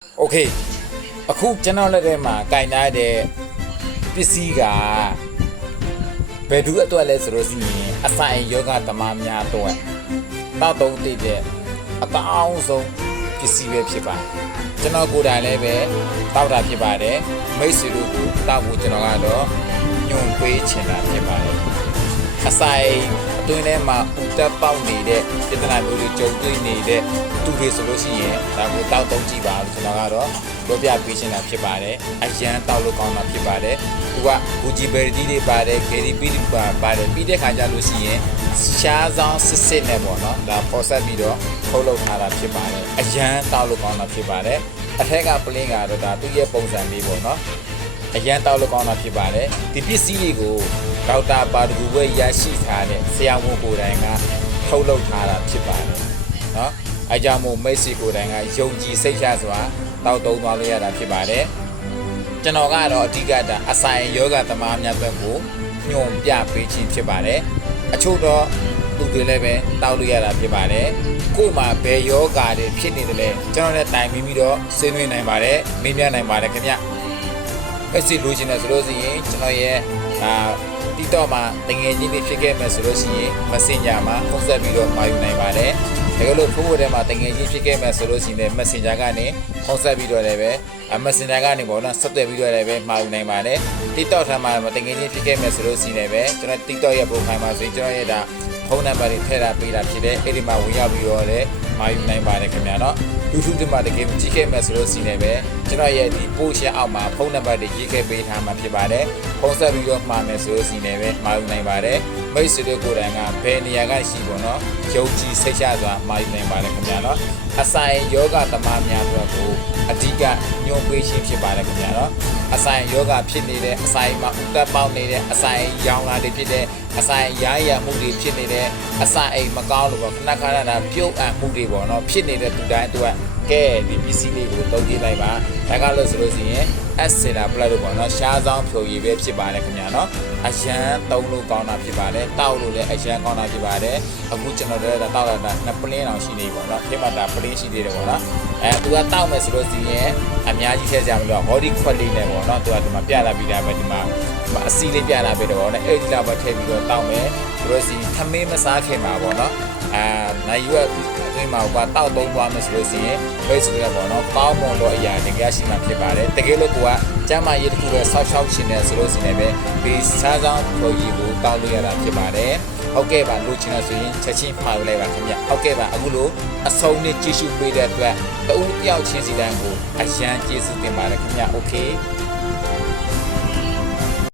โอเคအခုကျွန်တော်လက်ထဲမှာကင်ထားတဲ့ပစ္စည်းကဘယ်သူအတွက်လဲဆိုလို့ရှိရင်အဆိုင်ယောဂသမားများအတွက်တောက်တုံးတိတဲ့အကောင်းဆုံးပစ္စည်းပဲဖြစ်ပါတယ်ကျွန်တော်ကိုယ်တိုင်လည်းပဲတောက်တာဖြစ်ပါတယ်မိတ်ဆွေတို့ကိုတောက်ဖို့ကျွန်တော်ကတော့ညွန်ပေးချင်တာဖြစ်ပါတယ်အဆိုင်အတွင်းထဲမှာဥတက်ပေါက်နေတဲ့ပြဿနာမျိုးတွေကြုံတွေ့နေတဲ့သူတွေဆိုလို့ရှိရင်ဒါကိုတောက်တုံးကြည့်ပါလို့ကျွန်တော်ကတော့ပြောပြပေးချင်တာဖြစ်ပါတယ်အရန်တောက်လို့ကောင်းတာဖြစ်ပါတယ်သူကဂူဂျီဘယ်ရီတွေပါတယ်ဂယ်ရီပီပါတယ်ပြီးတဲ့ခါကျလို့ရှိရင်ရှားဆောင်စစ်နဲ့ပေါ့နော်ဒါပေါ်ဆက်ပြီးတော့ထုတ်လုပ်ထားတာဖြစ်ပါတယ်အရန်တောက်လို့ကောင်းတာဖြစ်ပါတယ်အထက်ကပလင်းကတော့ဒါသူ့ရဲ့ပုံစံလေးပေါ့နော်အရန်တောက်လို့ကောင်းတာဖြစ်ပါတယ်ဒီပစ္စည်းတွေကိုဒေါက်တာပါတကူဘွဲရရှိထားတဲ့ဆရာဝန်ကိုယ်တိုင်ကထုတ်လုပ်ထားတာဖြစ်ပါတယ်နော်အဲကြောင့်မို့မိတ်ဆွေကိုယ်တိုင်ကယုံကြည်စိတ်ချစွာတောက်တုံးသွားလို့ရတာဖြစ်ပါတယ်ကျွန်တော်ကတော့အဓိကဒါအဆိုင်ယောဂသမားများဘက်ကိုညွန်ပြပေးခြင်းဖြစ်ပါတယ်အချို့တော့သူတွေလည်းပဲတောက်လို့ရတာဖြစ်ပါတယ်ကို့မှာဘယ်ယောဂတွေဖြစ်နေတယ်လဲကျွန်တော်လည်းတိုင်ပြီးတော့ဆွေးနွေးနိုင်ပါတယ်မေးမြန်းနိုင်ပါတယ်ခင်ဗျအဲ့ဒီလိုချင်တယ်ဆိုလို့ရှိရင်ကျွန်တော်ရဲ့TikTok မှာတငယ်ချင်းတွေဖြစ်ခဲ့မယ်ဆိုလို့ရှိရင် Messenger မှာဖုန်းဆက်ပြီးတော့မှာယူနိုင်ပါတယ်ဒါကလို့ဖုန်းပေါ်ထဲမှာတငယ်ချင်းဖြစ်ခဲ့မယ်ဆိုလို့ရှိရင် Messenger ကနေဖုန်းဆက်ပြီးတော့လည်းပဲ Messenger ကနေပေါ့နော်ဆက်သွယ်ပြီးတော့လည်းပဲမှာယူနိုင်ပါတယ် TikTok ထဲမှာတငယ်ချင်းဖြစ်ခဲ့မယ်ဆိုလို့ရှိရင်လည်းကျွန်တော် TikTok ရဲ့ profile မှာဆိုရင်ကျွန်တော်ရဲ့ဒါဖုန်းနံပါတ်တွေထည့်ထားပေးတာဖြစ်တယ်အဲ့ဒီမှာဝင်ရောက်ပြီးတော့လည်းမှာယူနိုင်ပါတယ်ခင်ဗျာနော် YouTube ထဲမှာတကယ်ကြည့်ခဲ့မယ်ဆိုလို့ရှိရင်လည်းကျွန်တော်ရဲ့ဒီ post ရအောက်မှာဖုန်းနံပါတ်တွေရေးခဲ့ပေးထားမှာဖြစ်ပါတယ်ဖုန်းဆက်ပြီးတော့မှာမယ်ဆိုလို့ရှိရင်လည်းမှာယူနိုင်ပါတယ်မိတ်ဆွေတို့ကိုယ်တိုင်ကဘယ်နေရာကရှိပေါ့နော်ယုံကြည်စိတ်ချစွာမှာယူနိုင်ပါတယ်ခင်ဗျာနော်အဆိုင်ယောဂသမားများတို့ကိုအဓိကညွှန်ပေးခြင်းဖြစ်ပါတယ်ခင်ဗျာနော်အဆိုင်ယောဂဖြစ်နေတဲ့အဆိုင်မှာဥတက်ပေါက်နေတဲ့အဆိုင်ရောင်လာတွေဖြစ်တဲ့အဆိုင်ရိုင်းရမှုတွေဖြစ်နေတဲ့အဆိုင်အိမ်မကောင်းလို့ပေါ့ခဏခဏတာပြုတ်အပ်မှုတွေပေါ့နော်ဖြစ်နေတဲ့သူတိုင်းသူကဲဒီပစ္စည်းလေးကိုသုံးကြည့်လိုက်ပါဒါကလို့ဆိုလို့ရှိရင် Acela Plus လို့ပေါ့နော်ရှားဆောင်ဖြိုရည်ပဲဖြစ်ပါတယ်ခင်ဗျာနော်အရန်သုံးလို့ကောင်းတာဖြစ်ပါတယ်တောက်လို့လည်းအရန်ကောင်းတာဖြစ်ပါတယ်အခုကျွန်တော်တို့တောက်ရတာနှစ်ပလင်းအောင်ရှိနေပြီပေါ့နော်ဒီမှာဒါပလင်းရှိသေးတယ်ပေါ့နော်သူကတောက်မယ်ဆိုလို့ရှိရင်အများကြီးထည့်ကြမလို့ body quality နဲ့ပေါ့နော်သူကဒီမှာပြလာပြီးတာပဲဒီမှာအစီလေးပြလာပြီးတော့ပေါ့နော်အဲ့ဒီလောက်ပဲထည့်ပြီးတော့တောက်မယ်ဆိုလို့ရှိရင်သမင်းမစားခင်ပါပေါ့နော်နိုင်ရွက်အတွင်းမှာကတောက်သုံးသွားမယ်ဆိုလို့ရှိရင်မိတ်ဆွေတွေပေါ့နော်ကောင်းမွန်တော့အရာတကယ်ရှိမှဖြစ်ပါတယ်တကယ်လို့ကကျမ်းမာရေးတစ်ခုပဲဆောက်ရှောက်ရှင်တယ်ဆိုလို့ရှိရင်ပဲဒီစားဆောင်ကိုကြီးကိုတောက်လို့ရတာဖြစ်ပါတယ်ဟုတ်ကဲ့ပါလို့ချင်တယ်ဆိုရင်ချက်ချင်းမှာယူလိုက်ပါခင်ဗျဟုတ်ကဲ့ပါအခုလိုအဆုံးနဲ့ကြည့်ရှုပေးတဲ့အတွက်တဦးတယောက်ချင်းစီတိုင်းကိုအရန်ကျေးဇူးတင်ပါတယ်ခင်ဗျโอเค